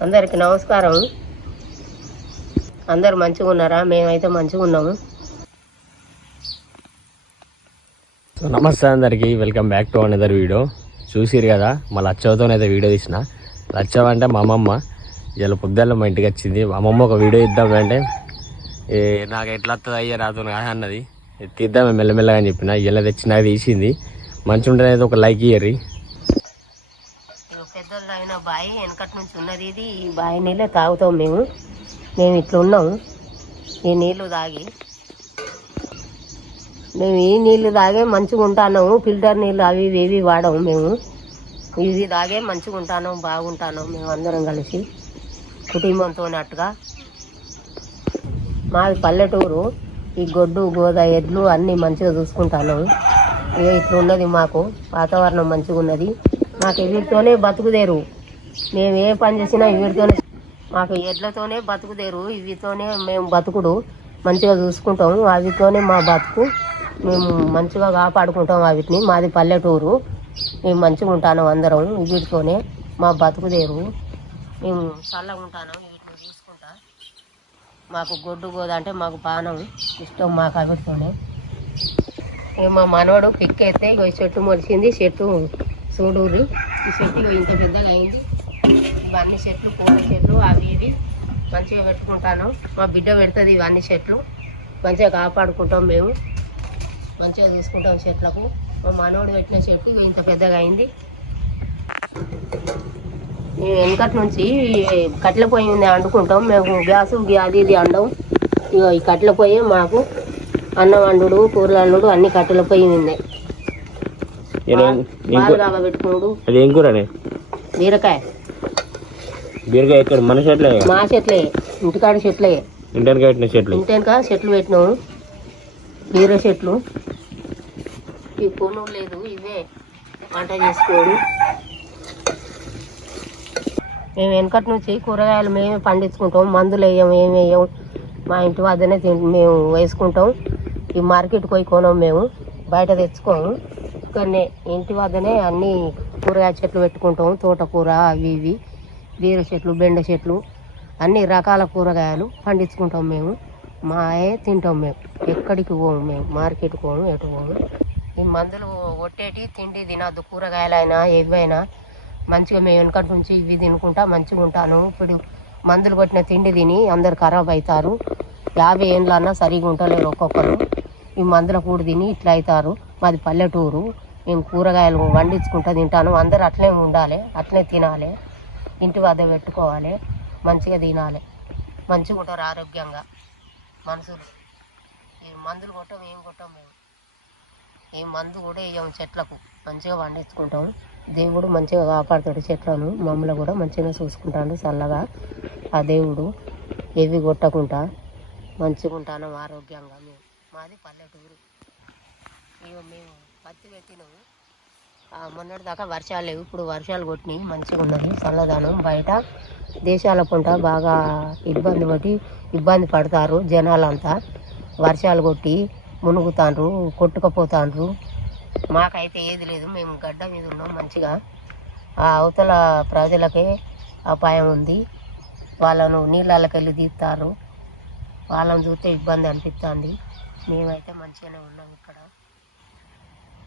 అందరికి నమస్కారం. అందరు మంచిగా ఉన్నారా? మేమైతే మంచిగా ఉన్నాము. సో నమస్తే అందరికీ welcome back to another video చూసిరు కదా మా లచ్చవతోనైతే వీడియో తీసిన. లచ్చవ అంటే మా అమ్మమ్మ. ఇలా పొద్దున్న మా ఇంటికి వచ్చింది. మా అమ్మమ్మ ఒక వీడియో ఇద్దాం అంటే ఏ, నాకు ఎట్లా వస్తుంది అయ్యా రాదు అన్నది. తీద్దామే మెల్లమెల్లగా అని చెప్పిన. ఇలా తెచ్చినాక తీసింది. మంచిగా ఉంటుంది అయితే ఒక లైక్ ఇయ్యరి బావి వెనకటి నుంచి ఉన్నది ఇది. ఈ బావి నీళ్ళే తాగుతాం మేము. మేము ఇట్లా ఉన్నాము ఈ నీళ్ళు తాగి. మేము ఈ నీళ్ళు తాగే మంచిగా ఉంటాను ఫిల్టర్ నీళ్ళు అవి ఇవి ఏవి వాడము మేము. ఇది తాగే మంచిగా ఉంటాను బాగుంటాను మేము అందరం కలిసి. కుటుంబంతో అట్టుగా. మాది పల్లెటూరు. ఈ గొడ్డు గోద ఎడ్లు అన్నీ మంచిగా చూసుకుంటాను ఇట్లా ఉన్నది మాకు. వాతావరణం మంచిగా ఉన్నది మాకు వీటితోనే బతుకుదేరు. మేము ఏ పని చేసినా వీటితోనే మాకు ఎడ్లతోనే బతుకుదేరు ఇవితోనే మేము బతుకుడు. మంచిగా చూసుకుంటాం. అవితోనే మా బతుకు. మేము మంచిగా కాపాడుకుంటాం వాటిని మాది పల్లెటూరు. మేము మంచిగా ఉంటాను అందరం వీటితోనే మా బతుకుదేరు మేము చల్లగా ఉంటాను వీటిని చూసుకుంటా. మాకు గొడ్డు గోద అంటే మాకు పానం ఇష్టం మాకు అవిటితోనే మా మనవడు పిక్ అయితే చెట్టు మొలిచింది. చెట్టు చూడూరి ఈ చెట్టు ఇంత పెద్దగా అయింది. ఇవన్నీ చెట్లు పూల చెట్లు అవి ఇవి మంచిగా పెట్టుకుంటాను. మా బిడ్డ పెడుతుంది ఇవన్నీ చెట్లు. మంచిగా కాపాడుకుంటాం మేము. మంచిగా చూసుకుంటాం చెట్లకు. మా మనవడు పెట్టిన చెట్టు ఇంత పెద్దగా అయింది. వెనకటి నుంచి కట్టెల పొయ్యి ఉంది వండుకుంటాం మేము గ్యాస్ అది ఇది అండం. ఇగో ఈ కట్టెల పొయ్యి మాకు అన్నం వండుడు కూరలు వండుడు అన్ని కట్టెల పొయ్యి అది ఏం కూరనే? బీరకాయ. బీరకాయ ఎక్కడ? మన చెట్లే మా చెట్లే ఇంటికాడ చెట్లే ఇంటానికి పెట్టిన చెట్లు ఇంటెనక చెట్లు పెట్టినాము బీర చెట్లు ఈ పువ్వు లేదు ఇవే. వంట చేసుకోడు. మేము వెనకటి నుంచి కూరగాయలు మేమే పండించుకుంటాం మందులు వేయం ఏమి వేయం. మా ఇంటి వద్దనే మేము వేసుకుంటాం. ఈ మార్కెట్కి పోయి కొనం మేము బయట తెచ్చుకోము. ఇక్కడనే ఇంటి వద్దనే అన్ని కూరగాయ చెట్లు పెట్టుకుంటాం తోటకూర అవి ఇవి. బీర చెట్లు బెండ చెట్లు అన్ని రకాల కూరగాయలు పండించుకుంటాం మేము. మాయే తింటాం మేము. ఎక్కడికి పోము మేము? మార్కెట్కి పోము ఎటు పోము? ఈ మందులు కొట్టేటి తిండి తినద్దు. కూరగాయలైనా ఏవైనా మంచిగా మేము వెనకటి నుంచి ఇవి తినుకుంటా మంచిగా ఉంటాను. ఇప్పుడు మందులు కొట్టిన తిండి తిని అందరు ఖరాబ్ అవుతారు యాభై ఏండ్లన్నా సరిగా ఉంటలేరు ఒక్కొక్కరు. ఈ మందుల కూడి తిని ఇట్లా అవుతారు మాది పల్లెటూరు. మేము కూరగాయలు వండించుకుంటా తింటాను. అందరు అట్లే ఉండాలి అట్లే తినాలి. ఇంటి వద్ద పెట్టుకోవాలి. మంచిగా తినాలి. మంచిగా ఉంటారు ఆరోగ్యంగా. మనుషులు. ఈ మందులు కొట్టాం ఏం కొట్టాం మేము. ఈ మందు కూడా వేయము చెట్లకు. మంచిగా పండించుకుంటాం. దేవుడు మంచిగా కాపాడుతాడు చెట్లను. మమ్మల్ని కూడా మంచిగా చూసుకుంటాడు చల్లగా. ఆ దేవుడు ఏవి కొట్టకుండా మంచిగా ఉంటాను ఆరోగ్యంగా మేము. మాది పల్లెటూరు. ఇక మేము పత్తి పెట్టినాము. మొన్నటి దాకా వర్షాలు లేవు. ఇప్పుడు వర్షాలు కొట్టినాయి. మంచిగా ఉన్నది. చల్లదనం. బయట దేశాల పంట బాగా ఇబ్బంది పట్టి ఇబ్బంది పడతారు జనాలంతా. వర్షాలు కొట్టి మునుగుతాండ్రు కొట్టుకపోతాండ్రు. మాకైతే ఏది లేదు. మేము గడ్డ మీద ఉన్నాం మంచిగా. ఆ అవతల ప్రజలకే అపాయం ఉంది. వాళ్ళను నీళ్ళకి వెళ్ళి తీస్తారు. వాళ్ళని చూస్తే ఇబ్బంది అనిపిస్తుంది మేమైతే మంచిగానే ఉన్నాం ఇక్కడ.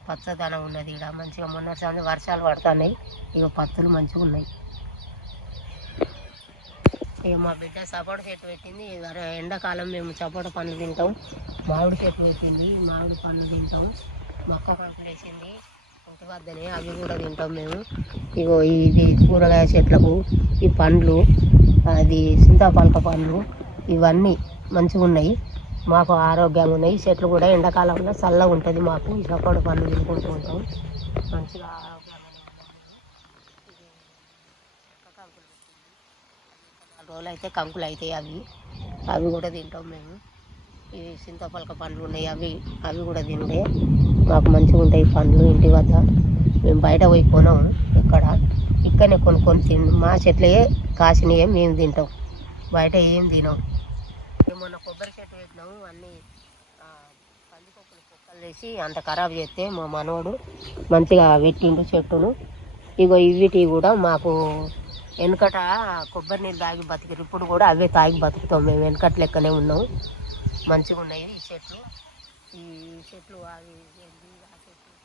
పచ్చదనం ఉన్నది ఇక్కడ మంచిగా మొన్నటిసారి వర్షాలు పడుతున్నాయి. ఇక పత్తులు మంచిగా ఉన్నాయి. ఇక మా బిడ్డ సపోటా చెట్టు పెట్టింది. ఎండాకాలం మేము సపోటా పండ్లు తింటాం. మామిడి చెట్టు పెట్టింది. మామిడి పండ్లు తింటాం. మొక్క పంటలు వేసింది. ఇంటి వద్దనే అవి కూడా తింటాం మేము. ఇగో ఇది కూరగాయ చెట్లకు ఈ పండ్లు అది చింతపలక పండ్లు ఇవన్నీ మంచిగా ఉన్నాయి. మాకు ఆరోగ్యంగా ఉన్నాయి. చెట్లు కూడా ఎండాకాలంలో చల్లగా ఉంటుంది మాకు. ఈ పండ్లు తినుకుంటూ ఉంటాం. మంచిగా రోజులు అయితే కంకులు అవుతాయి అవి. అవి కూడా తింటాం మేము. ఇవి చింతపలక పండ్లు ఉన్నాయి అవి. అవి కూడా తింటే మాకు మంచిగా ఉంటాయి పండ్లు ఇంటి వద్ద. మేము బయట పోయి కొనం ఇక్కడ ఇక్కడనే కొనుక్కొని తిన్ మా చెట్లే కాసినవి మేము తింటాం. బయట ఏం తినాం. మొన్న కొబ్బరి చెట్టు పెట్టినాము అన్నీ కందిపప్పులు కుక్కలు వేసి అంత ఖరాబ్ చేస్తే మా మనవడు మంచిగా పెట్టిండు చెట్టును. ఇగో ఇవిటి కూడా మాకు వెనుకట కొబ్బరి నీళ్ళు తాగి బతికిరు ఇప్పుడు కూడా అవే తాగి బతుకుతాం మేము వెనకట లెక్కనే ఉన్నాము మంచిగా ఉన్నాయి ఈ చెట్లు. ఈ చెట్లు అవి ఆ చెట్లు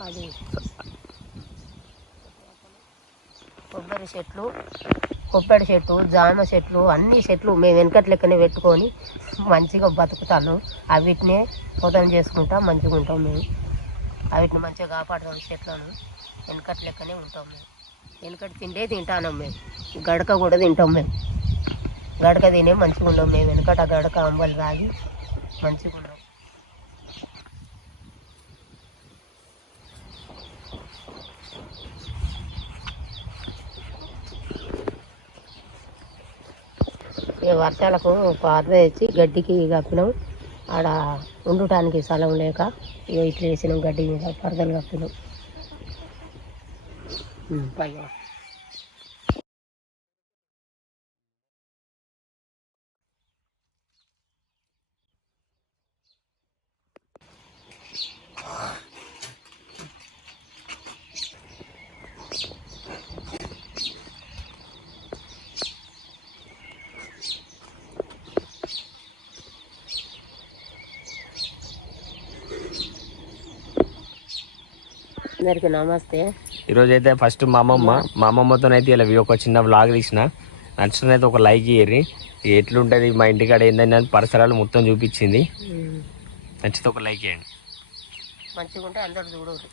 అది. కొబ్బరి చెట్లు. కొబ్బరి చెట్లు జామ చెట్లు అన్ని చెట్లు మేము వెనకటి లెక్కనే పెట్టుకొని మంచిగా బతుకుతాను. అవిటినే పొదం చేసుకుంటాం మంచిగా ఉంటాం మేము. అవిటిని మంచిగా కాపాడుతాం చెట్లను వెనకటి లెక్కనే ఉంటాం మేము. వెనకటి తిండే తింటాను మేము. గడక కూడా తింటాం మేము. గడక తినే మంచిగా ఉన్నాం మేము. వెనకట గడక అంబలు తాగి మంచిగా ఉన్నాం ఈ వర్షాలకు పాత గడ్డికి కప్పినాం. ఆడ ఉండటానికి స్థలం లేక ఇక ఇట్లా వేసినాం గడ్డి మీద పరదలు కప్పినాం. అందరికీ నమస్తే. ఈరోజు అయితే ఫస్ట్ మా అమ్మమ్మ మా అమ్మమ్మతో అయితే ఇలా ఒక చిన్న వ్లాగ్ తీసిన. నచ్చినైతే ఒక లైక్ ఇయ్యరి ఎట్లుంటుంది మా ఇంటికాడ ఏందని పరిసరాలు మొత్తం చూపించింది. నచ్చితే ఒక లైక్ ఇవ్వండి మంచిగా ఉంటే అందరు చూడరు